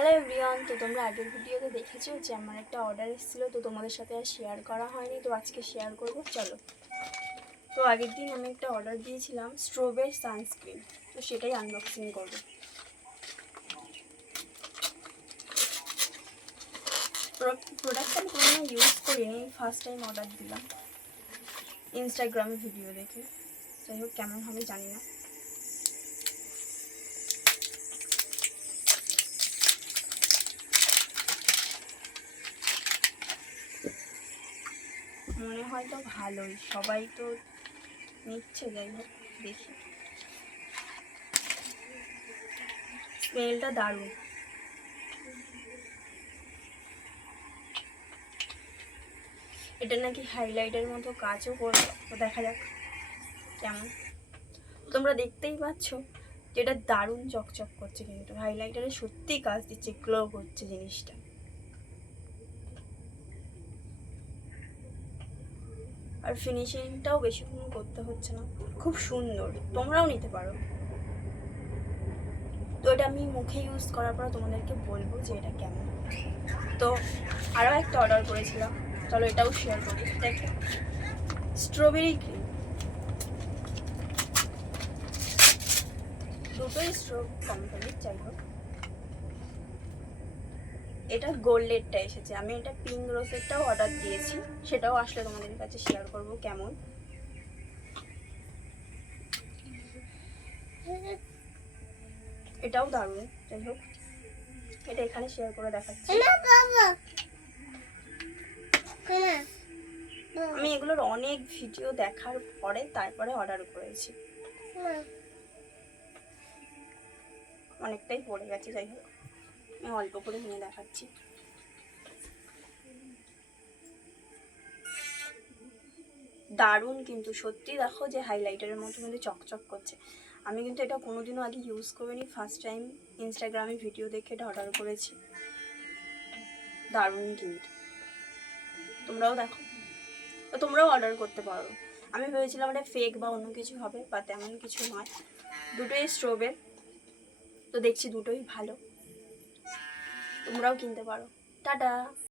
Hello everyone, তো তোমরা আগের ভিডিওতে দেখেছো যে আমার একটা অর্ডার এসেছিলো, তো তোমাদের সাথে আর শেয়ার করা হয়নি, তো আজকে শেয়ার করবো। চলো। তো আগের দিন আমি একটা অর্ডার দিয়েছিলাম স্ট্রবের সানস্ক্রিন, তো সেটাই আনবক্সিং করবো। প্রোডাক্টটা আমি কোনো ইউজ করিনি, ফার্স্ট টাইম অর্ডার দিলাম ইনস্টাগ্রামে ভিডিও দেখে। যাই হোক, কেমন হবে জানি না। মনে হয় তো ভালোই, সবাই তো নিচ্ছে। যাই হোক, দেখি। স্মেলটা দারুণ। এটা নাকি হাইলাইটের মতো কাজও করবে, তো দেখা যাক কেমন। তোমরা দেখতেই পাচ্ছ যে এটা দারুণ চকচক করছে, কিন্তু হাইলাইটারে সত্যি কাজ দিচ্ছে, গ্লো করছে জিনিসটা। আর ফিনিশিংটাও বেশিক্ষণ করতে হচ্ছে না, খুব সুন্দর। তোমরাও নিতে পারো। তো এটা আমি মুখে ইউজ করার পর তোমাদেরকে বলবো যে এটা কেমন। তো আরও একটা অর্ডার করেছিলাম, চলো এটাও শেয়ার করি। দেখো, স্ট্রবেরি ক্রিম, দুটোই স্ট্রো কোম্পানির। যাই হোক, এটা গোল্ডেরটা এসেছে, আমি এটা পিঙ্ক রোজেরটাও অর্ডার দিয়েছি, সেটাও আসলে তোমাদের কাছে শেয়ার করব কেমন। এটাও দারুণ। যাই হোক, এটা এখানে শেয়ার করে দেখাচ্ছি। আমি এগুলোর অনেক ভিডিও দেখার পরে তারপরে অর্ডার করেছি, অনেকটাই পড়ে গেছে। যাই হোক, আমি অল্প করে নিয়ে দেখাচ্ছি। দারুণ কিন্তু সত্যি। দেখো যে হাইলাইটারের মতো কিন্তু চকচক করছে। আমি কিন্তু এটা কোনোদিনও আগে ইউজ করিনি, ফার্স্ট টাইম ইনস্টাগ্রামে ভিডিও দেখে এটা অর্ডার করেছি। দারুণ কিন্তু, তোমরাও দেখো, তো তোমরাও অর্ডার করতে পারো। আমি ভেবেছিলাম এটা ফেক বা অন্য কিছু হবে, বা তেমন কিছু নয়। দুটোই স্ট্রবের, তো দেখছি দুটোই ভালো। তোমরাও কিনতে পারো। টাটা।